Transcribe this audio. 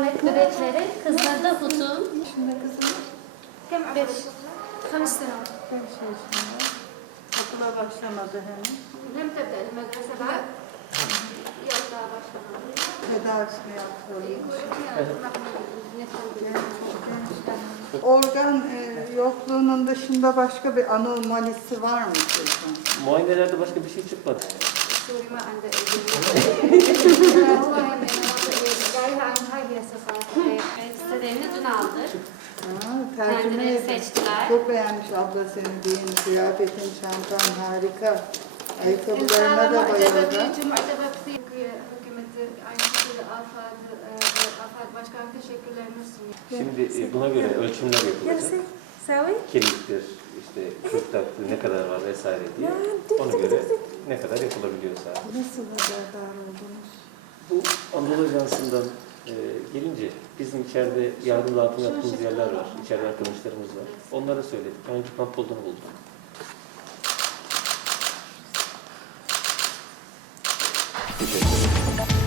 Ahmet bebekleri kızlarda Hutun. Şimdi kızım. Beş. Kaç sene oldu? Beş yaşında. Okula başlamadı henüz. Hem de benim medrese var. Başlamadı. Tedavisini yaptırıyormuş. Evet. Organ e, yokluğunun dışında başka bir anomalisi var mı? Muayenelerde başka bir şey çıkmadı. Soruma anda Listelerini dün aldık. Ha, tercüme Kendileri edin. seçtiler. Çok beğenmiş abla senin giyin, kıyafetin, çantan harika. Ayakkabılarına da bayıldı. معجبة كثير حكومة aynı şekilde AFAD, AFAD Başkan teşekkürlerimi sunuyor. Şimdi e, buna göre ölçümler yapılacak. سوي Kemiktir, işte kırk taktığı ne kadar var vesaire diye. Ona göre ne kadar yapılabiliyorsa. Nasıl haberdar oldunuz? Bu Anadolu Ajansı'ndan e, gelince bizim içeride yardım dağıtım yaptığımız yerler var. İçeride arkadaşlarımız var. Onlara söyledik. Önce kamp olduğunu bulduk. Teşekkür ederim.